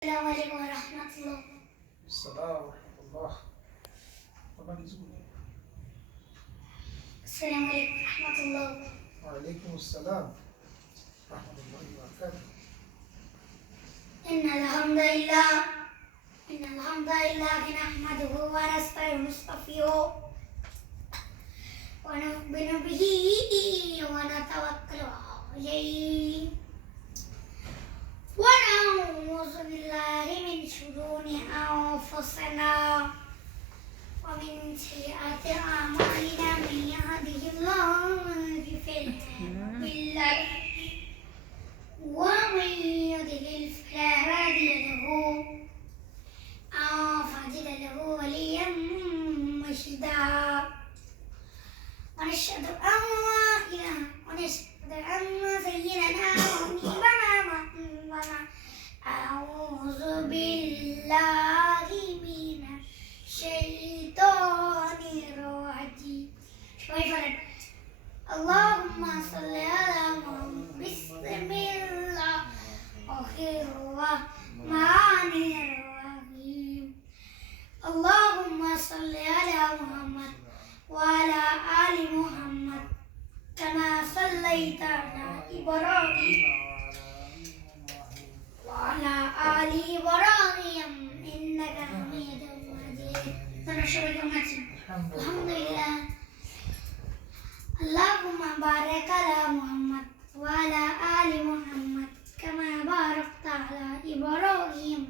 السلام عليكم ورحمة الله. السلام ورحمة الله وبركاته. السلام عليكم ورحمة الله. وعليكم السلام ورحمة الله وبركاته. إن الحمد لله نحمده ونستعينه ونستغفره ونؤمن به ونتوكل عليه ونعوذ بالله من شرور أنفسنا ومن سيئات أعمالنا من يهده الله فلا ومن يضلل فلا هادي له فاجد له وليا مرشدا ونشهد أن سيدنا وحبيبنا محمدا أعوذ بالله من الشيطان الرجيم. اللهم صل على محمد. بسم الله الرحمن الرحيم. اللهم صل على محمد وعلى آل محمد كما صليت على إبراهيم وعلى آل إبراهيم إنك حميد مجيد. الحمد لله. اللهم بارك على محمد وعلى آل محمد كما باركت على إبراهيم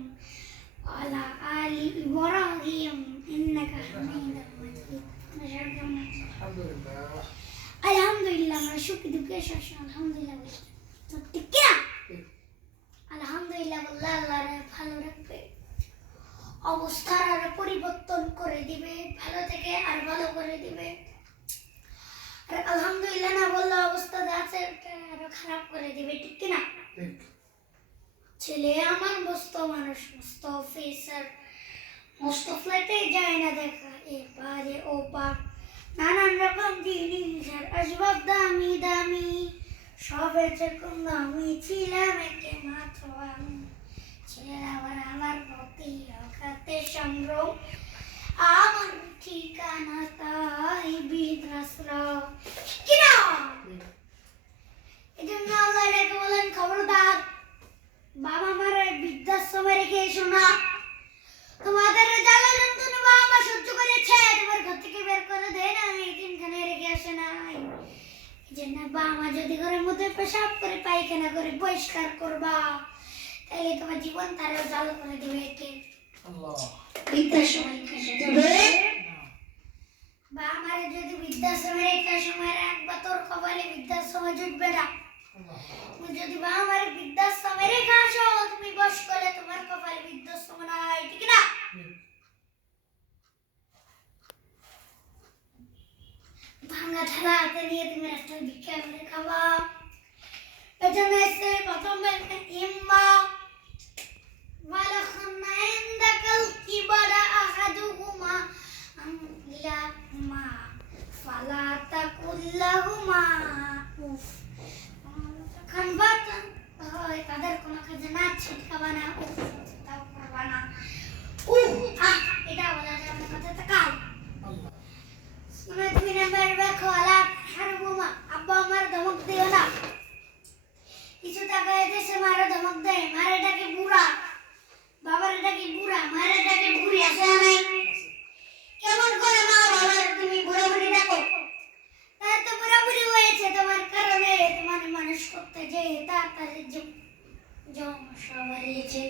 وعلى آل إبراهيم إنك حميد مجيد. আলহামদুলিল্লাহ আমরা সুখী দুঃখে সবসময় আলহামদুলিল্লাহ বলি ঠিক না? আলহামদুলিল্লাহ বললে আল্লাহ ভালো রাখবে, অবস্থার আরো পরিবর্তন করে দিবে, ভালো থেকে আর ভালো করে দিবে। আর আলহামদুলিল্লাহ না বললে অবস্থা আছে আরো খারাপ করে দিবে, ঠিক না? ছেলে আমার মস্ত মানুষ, মস্ত অফিসার, মস্ত ফ্ল্যাটে যায় না দেখা এপারে ওপার, নানান রকম জিনিস আর আসবাব দামি দামি, সবে যখন দামি ছিলাম একে মাত্র আমি, ছেলেরা আবার আমার প্রতি অখাতে সংগ্রাম, আমার ঠিকানা তাই বৃদ্ধাশ্রম, কি না? এই জন্য আল্লাহ রেখে বলেন খবরদার বাবা মারা বৃদ্ধাশ্রমে রেখে এসো না। তোমাদের জ্বালা যন্ত্রণা বাবা সহ্য করেছে, তোমার ঘর থেকে বের করে দেয় না, এতিমখানে রেখে আসে নাই। এই জন্য বাবা যদি ঘরের মধ্যে পেশাব করে পায়খানা করে পরিষ্কার করবা, তাহলে তোমার জীবন তারও জ্বালা করে দেবে কে? বৃদ্ধাশ্রমে বা আমার যদি বৃদ্ধাশ্রমে রেখে সময় রাখবা, তোর কপালে বৃদ্ধাশ্রমে জুটবে না। তুমি যদি বা আমার বৃদ্ধাশ্রমে রেখে আসো, তুমি বস করলে তোমার কপালে বৃদ্ধাশ্রম নাই, ঠিক না? ভাঙা থালা হাতে নিয়ে তুমি রাস্তায় ভিক্ষা করে খাওয়া। এজন্য এসে প্রথম ইম্মা ওয়ালাখান্না ইনদাকাল কিবারা আহাদুহুমা আম ফালা তাকুল্লাহুমা উফ। খানবাতান হয় তাদের কোনো কাজে না ছিটকাবা না, উফ তাও করবা না, এটা বলা যাবে না, মাথাতে কাল তুমি না বেরবে খোলা হারবুমা, আব্বা আমার ধমক দিও না। কিছু টাকা এসে মারা ধমক দেয়, মারে ডাকে বুড়া, বাবার ডাকে বুড়া, মারে ডাকে বুড়ি, আসে নাই? কেমন করে মা বাবার তুমি বুড়া বুড়ি ডাকো? তার তো বুড়া বুড়ি হয়েছে তোমার কারণে, তোমার মানুষ করতে যে তাড়াতাড়ি সমস্যা বাড়িয়েছে,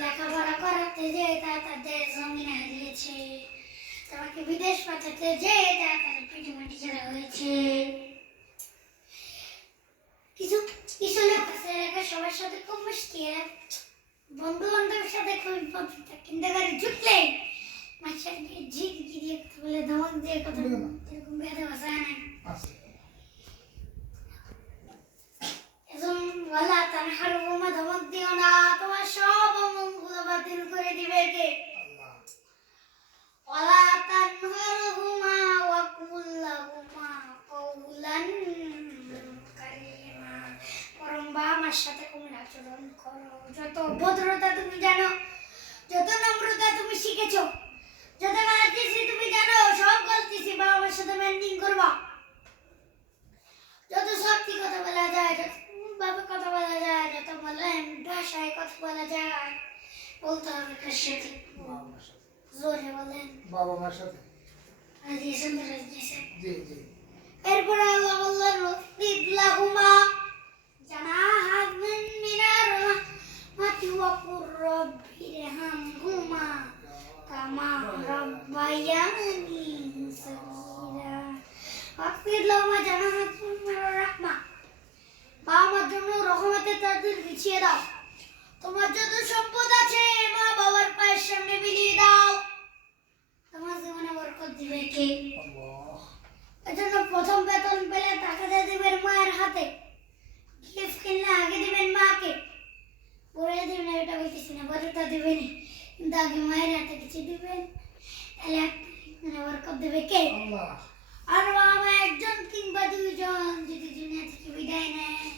লেখাপড়া করাতে যে তাড়াতাড়ি জমিন হারিয়েছে, তোমাকে বিদেশ পাঠাতে যে তাড়াতাড়ি পিটিমাটি ছাড়া হয়েছে। কিছু কিছু লোক আছে এলাকার সবার সাথে খুব মিষ্টি, বন্ধু বান্ধবের সাথে খুব বন্ধুতা, কিন্তু গাড়ি ঝুঁকলে মাঝখান দিয়ে ঝিক গিয়ে বলে ধমক দিয়ে কথা এরকম বেঁধে বসায় না। এজন ওয়ালা তানহারুমা, ধমক দিও না, তোমার সব অমঙ্গল বাতিল করে দিবে কে? ওয়ালা তানহারুমা ওয়া কুল্লাহুমা কওলান কারীমা, পরম বা আমার সাথে কোন আচরণ করো, যত ভদ্রতা তুমি জানো, যত নম্রতা তুমি শিখেছো, যত গালতিছি তুমি জানো, সব গালতিছি বাবা মার সাথে মেনটেন করবা। যত সত্যি কথা বলা যায়, যত ভাবে কথা বলা যায়, যত মূল্যায়ন ভাষায় কথা বলা যায়, বলতে হবে কার সাথে? বাবা মার সাথে। জোরে বলেন। বাবা মার সাথে। রাজি সুন্দর রাজি। জি জি। এরপরে আল্লাহ বললেন ওয়াফিদ লাহুমা জানাহা মিনার রাহমাতি ওয়া কুর রব্বি ইরহামহুমা কামা রাব্বায়ানি সগীরা। ওয়াফিদ লাহুমা জানাহা মিনার রাহমা, বাবা মার জন্য রহমতের চাদর বিছিয়ে দাও। তোমার যত সম্পদ আছে মা বাবার পায়ের সামনে বিলিয়ে দাও, তোমার জীবনে বরকত দিবে কে? আল্লাহ। এজন্য প্রথম বেতন পেলে টাকাটা দিবেন মায়ের হাতে, গিফট কিনলে আগে দিবেন মাকে, পরে দিবেন এটা বলতেছি না, বড়টা দিবেনই, কিন্তু আগে মায়ের হাতে কিছু দিবেন, তাহলে মানে বরকত দেবে কে? আল্লাহ। আর বাবা একজন কিংবা দুইজন যদি দুনিয়া থেকে বিদায় নেয়,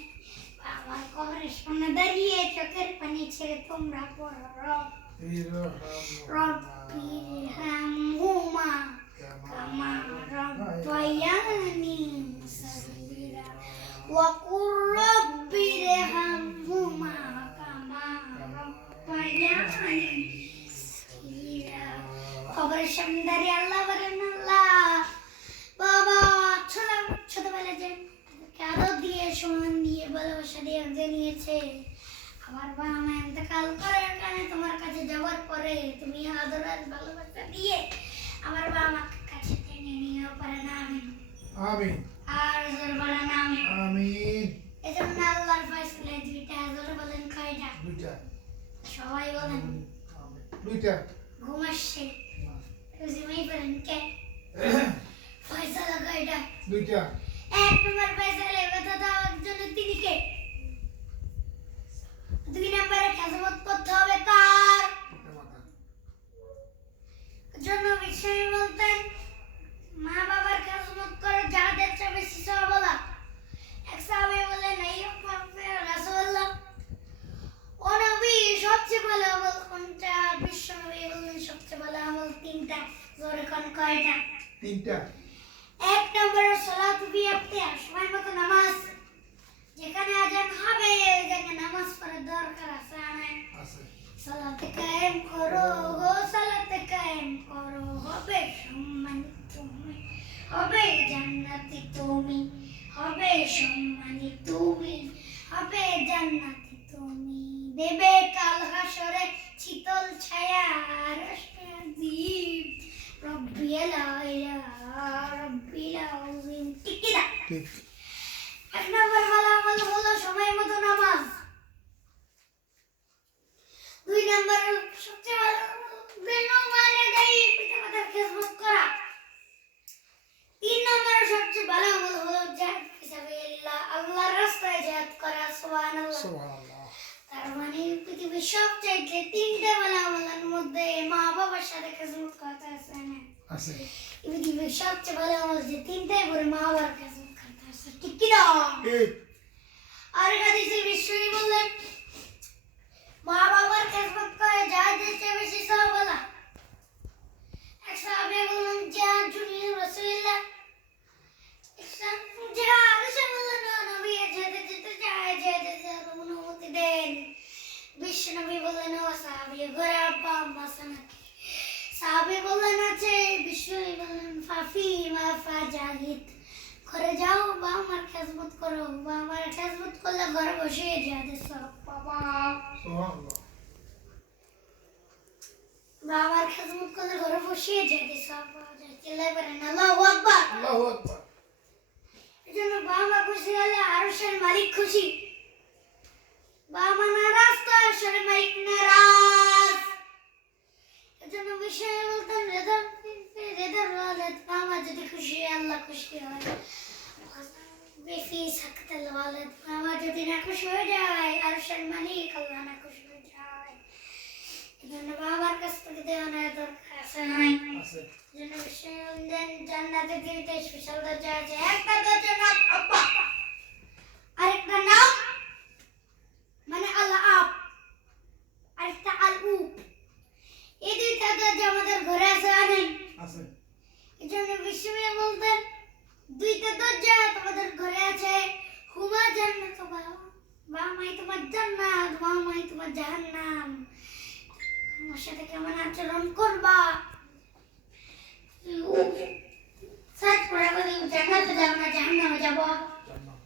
আমার কবরের সামনে দাঁড়িয়ে চোখের পানি ছেড়ে তোমরা পড়ো রব্বি ইরহামহুমা কামা রাব্বায়ানি সগীরা ওয়া কুর রব্বি ইরহামহুমা কামা রাব্বায়ানি সগীরা। কবরের সামনে দাঁড়িয়ে আল্লাহ বলেন, আল্লাহ বাবা ছোটবেলায় যে আদর দিয়ে সম্মান দিয়ে ভালোবাসা দিয়ে জানিয়েছে, আমার বাবা মা ইন্তেকাল করার কারণে তোমার কাছে যাওয়ার পরে তুমি আদর আর ভালোবাসা দিয়ে আমার বাবা মাকে কাছে টেনে নিয়েও পারেন। আমিন আমিন। আর জোর বলেন আমিন। আমিন। এজন্য আল্লাহর ফয়সালায় দুইটা, জোর বলেন কয়টা? দুইটা। সবাই বলেন। আমিন। দুইটা। ঘুম আসছে, রুজিমাই বলেন কে? ফয়সালা কয়টা? দুইটা। এক নম্বর ফয়সালা কথা দেওয়ার জন্য তিনি কে? দুই নম্বরে খেদমত করতে হবে কার জন্য? বিষয় বলতেন মা বাবার খেদমত করে যাদের চেয়ে বেশি সওয়াব বলা। এক সাহাবী বললেন, এই রাসূলুল্লাহ, ও নবী সবচেয়ে ভালো আমল কোনটা? বিশ্ব নবী বললেন সবচেয়ে ভালো আমল তিনটা। জোরে কোন কয়টা? তিনটা। এক নম্বরে সালাতু ফি ওয়াক্তিহা, সময় মতো নামাজ, যেখানে আজান হবে ওই জায়গায় নামাজ পড়ার দরকার আছে আছে। সালাতে কায়েম করো গো, সালাতে কায়েম করো, হবে সম্মানিত তুমি, হবে জান্নাতি তুমি, হবে সম্মানিত তুমি, হবে জান্নাতি তুমি, দেবে কাল হাসরে শীতল ছায়া আরশের দ্বীপ, রব্বিয়াল আলা রব্বিল আযীম। ঠিক কি না? ঠিক। এক নম্বর ভালো আমল হলো সময় মতো নামাজ। দুই নম্বর সবচেয়ে ভালো পিতামাতার খেদমত করা। তিন নম্বর সবচেয়ে ভালো আমল হলো জিহাদ ফিসাবিলিল্লাহ, আল্লাহর রাস্তায় জিহাদ করা। সুবহানাল্লাহ। সুবহানাল্লাহ। তার মানে পৃথিবীর সবচেয়ে তিনটে ভালো আমলের মধ্যে মা বাবার সাথে খেদমত করতে আছে না? আছে। পৃথিবীর সবচেয়ে ভালো আমল যে তিনটাই পরে মা বাবার খেদমত করতে আছে। ঠিক কি না? ঠিক। আর হাদিসে বিশ্বই বললেন মা বাবার খেদমত করে যাদের চেয়ে বেশি সওয়াব বলা। এক সাহাবী বললেন, জিহাদ জুনিয়র রাসূলুল্লাহ, জিহাদ এসে বললেন, নবী জিহাদে যেতে চায়, জিহাদে যাওয়ার অনুমতি দেন। বিশ্ব নবী বললেন, ও সাহাবী ঘোড়া আব্বা আম্মা আছে নাকি? সাহাবী বললেন আছে। বিশ্ব নবী বললেন, ফাফি মা ফাজাহিদ, ঘরে যাও বা আমার খেদমত করো, বা আমার খেদমত করলে ঘরে বসে জিহাদের সওয়াব পাবা। সুবহানাল্লাহ। বা আমার খেদমত করলে ঘরে বসে জিহাদের সওয়াব পাওয়া যায়। চিল্লায় বলেন আল্লাহু আকবার। আল্লাহু আকবার। এজন্য বাবা মা খুশি হলে আরশের মালিক খুশি, বাবা মা নারাজ তো আরশের মালিক নারাজ। এজন্য বিষয় বলতেন রেদার ওয়ালেদ, বাবা যদি খুশি হয় আল্লাহ খুশি হয়। বেফি সাকতাল ওয়ালেদ, বাবা যদি না খুশি হয়ে যায় আরশের মালিক আল্লাহ না খুশি হয়ে যায়। এজন্য বাবার কাছ থেকে দেওয়া দরকার আছে নাই? আছে। এজন্য বিষয় বলতেন জান্নাতে তিনটে স্পেশাল দরজা আছে। একটা দরজা নাম আব্বা, আরেকটা নাম মানে আল্লাহ আপ, বিশ্বমিয়া বলতেন, দুইটা দরজা তোমাদের ঘরে আছে, হুমা জান্নাত বাবা মাই তোমার জান্নাত, বাবা মাই তোমার জাহান্নাম। আমার সাথে কেমন আচরণ করবা? সার্চ করে বলি জান্নাতে যাব না জাহান্নামে যাব। জান্নাত।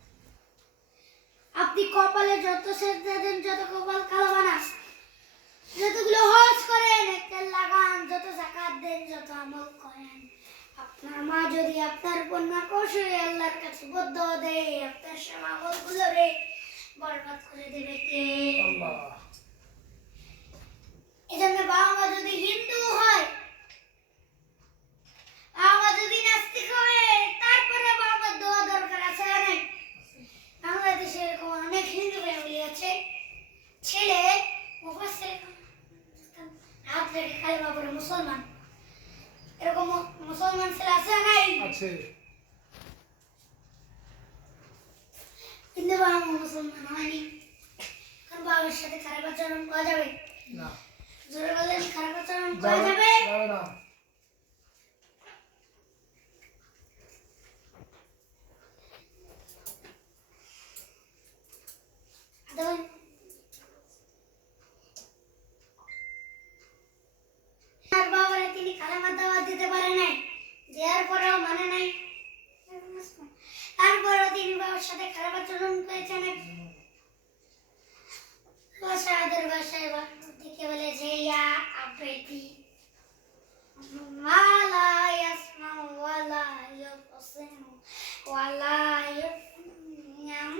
আপনি কপালে যত সেজদা দেন, যত কপাল কালো বানান, যতগুলো হজ করেন, একটা লাগান, যত যাকাত দেন, যত আমল করেন, আপনার মা যদি আপনার উপর নাকশ হয়ে আল্লাহর কাছে বদদোয়া দেয়, আপনার সব আমলগুলো রে বরবাদ করে দেবে কে? আল্লাহ। এজন্য বাবা মা যদি হিন্দু হয়, বাবা মা যদি নাস্তিক হয়, তারপরে বাবা মার দোয়া দরকার আছে না নাই? বাংলাদেশে এরকম অনেক হিন্দু ফ্যামিলি আছে, ছেলে মুফাসসির হাত রেখে কালেমা পড়ে মুসলমান, এরকম মুসলমান ছেলে আছে না নাই? আছে। কিন্তু বাবা মা মুসলমান হয়নি, কারণ বাবার সাথে খারাপ আচরণ করা যাবে না। জোরে বলেন, খারাপ আচরণ করা যাবে? যাবে না। দেখুন, আর বাবারে তিনি কালেমা দাওয়াত দিতে পারে নাই, দেওয়ার পরেও মানে নাই, তারপরেও তিনি বাবার সাথে খারাপ আচরণ করেছেন। বাসাদের বাসায় দেখে বলেছে ইয়া আবেদি ওয়ালা ইয়াসমা ওয়ালা ইউবসিরু ওয়ালা ইয়াম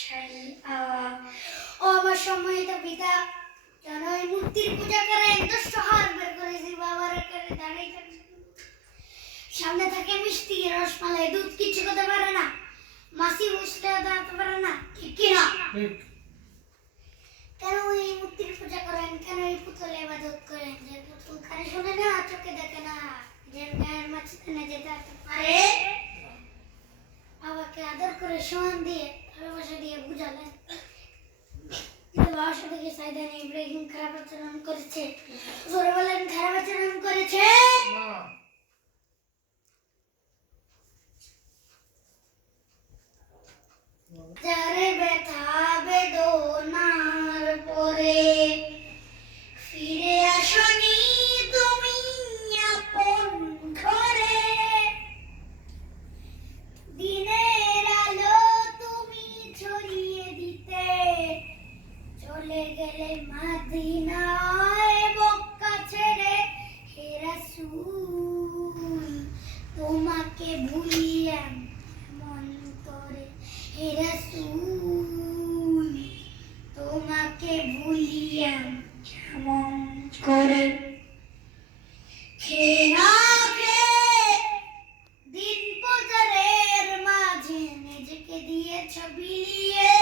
শাইআ। ও আমার সম্মানিত পিতা, কেন এই মূর্তির পূজা করেন? দুষ্ট হার বের করেছি বাবার করে দাঁড়িয়ে থাকছে, সামনে থাকে মিষ্টি রসমালাই দুধ, কিছু করতে পারে না, মাসি বসলে দাঁড়াতে পারে না, ঠিক কি না? ঠিক। কেন এই মূর্তির পূজা করেন? কেন এই পুতুল ইবাদত করেন? যে পুতুল কানে শোনে না, চোখে দেখে না, যে গায়ের মাঝখানে যেতে আসতে পারে? বাবাকে আদর করে সম্মান দিয়ে ভালোবাসা দিয়ে বুঝালেন, কিন্তু বাবার সাথে কি সাইদান ইব্রাহিম খারাপ আচরণ করেছে? জোরে বলেন, খারাপ আচরণ করেছে? না। যারে ব্যথা বেদনার পরে ফিরে আসনি তুমি আপন ঘরে, দিনের আলো তুমি ছড়িয়ে দিতে চলে গেলে মদিনায় মক্কা ছেড়ে। হে রাসূল, তোমাকে ভুলি আমি মন করে, হে রাসূল, তোমাকে ভুলি আমি কেমন করে। খেয়ে না খেয়ে দিন প্রচারের মাঝে নিজেকে দিয়েছ বিলিয়ে,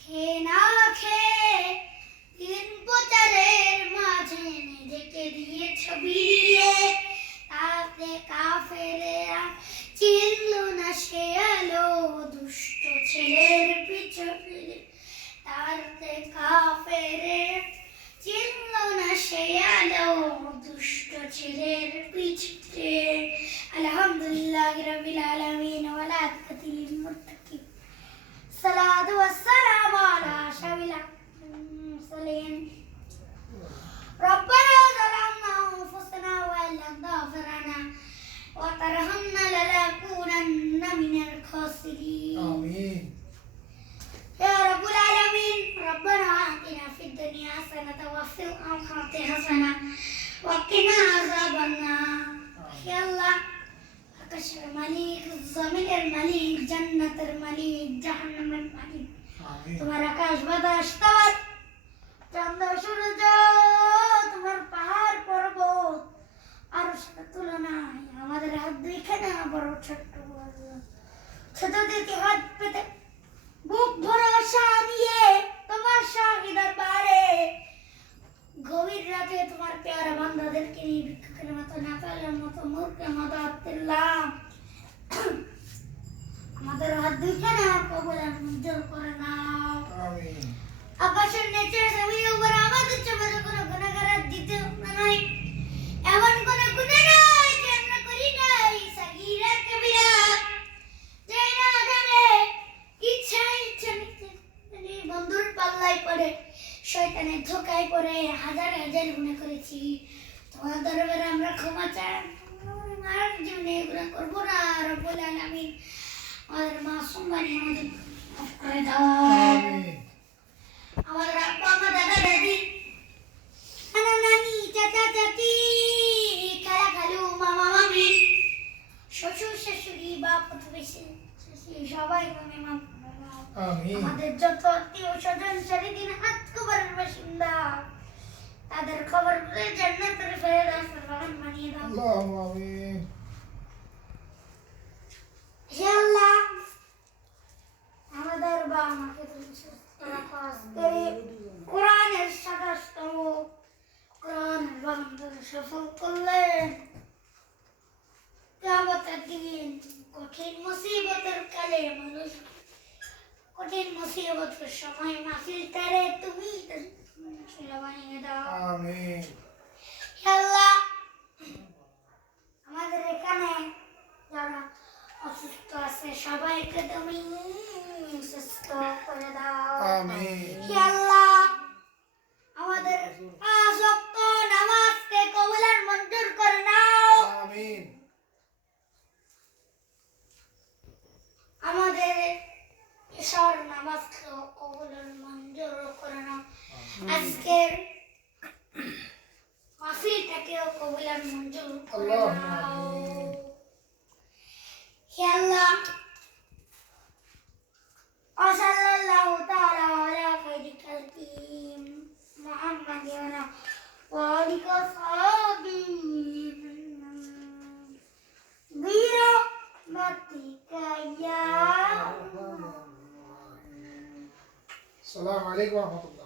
খেয়ে না খেয়ে দিন প্রচারের মাঝে নিজেকে দিয়েছ বিলিয়ে, তাতে কাফেরেরা চিনল না সে আলো, দুষ্ট ছেলের পিছু ফিরে, তাতে কাফেরেরা চিনল না সে আলো, দুষ্ট ছেলের পিছু ফিরে। আলহামদুলিল্লাহি রাব্বিল আলামিন ওয়া লা তাকাতিল লিল মুত্তাকিন, সালাতু ওয়াসসালামু আলা আশরাফিল মুরসালিন। ربنا ظلمنا أنفسنا وإن لم تغفر لنا وترحمنا لنكونن من الخاسرين. آمين. يا رب العالمين، ربنا آتنا في الدنيا حسنة وفي الآخرة حسنة وقنا عذاب النار. يا الله، আকাশের মালিক, জমিনের মালিক, জান্নাতের মালিক, জাহান্নামের মালিক, آمين. তোমার আকাশ বাতাস, তোমার চন্দ্র সূর্য, তোমার পাহাড় পর্বত, আর সাথে তুলনায় আমাদের হাত দুইখানা বড় ছোট্ট ছোট দুটি হাত পেতে বুক ভরা আশা নিয়ে তোমার শাহী দরবারে গভীর রাতে তোমার পেয়ারা বান্দাদেরকে নিয়ে ভিক্ষুকের মতো, নাকালের মতো, মূর্খের মতো হাত তুললাম। আমাদের হাত দুইখানা কবুল আর মঞ্জুর করে নাও। آمين. আকাশের নিচে জমির উপর আমাদের চোখে কোনো গুনাহগার দিতে নাই, এমন কোনো গুনাহ নাই পড়ে শয়তানের ধোকায় পড়ে হাজার হাজার গুনাহ করেছি। তোমার দরবারে আমরা ক্ষমা চাই, আর জীবনে গুনাহ করবো না রব্বুল আলামিন। আমাদের মাসুম বানিয়ে আমাদের মাফ করে দাও। আমিন। আমাদের আব্বা আম্মা দাদা দাদি নানা নানি চাচা চাচি খালা খালু মামা মামি শ্বশুর শাশুড়ি বা প্রতিবেশী সবাইকে আমি মাফ করে দাও। আমিন। আমাদের যত আত্মীয় স্বজন চারিদিন হাত কবরের বাসিন্দা তাদের খবর জান্নাতের ফেরদাউস বাগান বানিয়ে দাও। আল্লাহুম্মা আমিন। হে আল্লাহ, আমাদের বা আমাকে তুমি সুস্থ রাখো। আজকে কোরআনের 27তম কোরআনের বাগান সফল করলেন। কিয়ামতের দিন কঠিন মুসিবতের কালে মানুষ কঠিন মুসিবতের সময় মাহফিলটারে তুমি ছেলে বানিয়ে দাও। আমিন। হে আল্লাহ, আমাদের এখানে যারা অসুস্থ আছে সবাইকে তুমি সুস্থ করে দাও। আমিন। হে আল্লাহ, আমাদের 5 ওয়াক্ত নামাজকে কবুল আর মঞ্জুর করে নাও। আমিন। আমাদের ঈশ্বর নামাজকে কবুল আর মঞ্জুর করে নাও। আজকের মাহফিলটাকেও কবুল আর মঞ্জুর করে আল্লাহুম্মা নাও। আমিন। হে আল্লাহ, ওয়াসাল্লাল্লাহু তাআলা আলা খাইরিল কালবি মুহাম্মাদিন ওয়া আলিহি ওয়াসাহবিহি বিরহমাতিকা ইয়া আসসালামু আলাইকুম ওয়া রাহমাতুল্লাহ।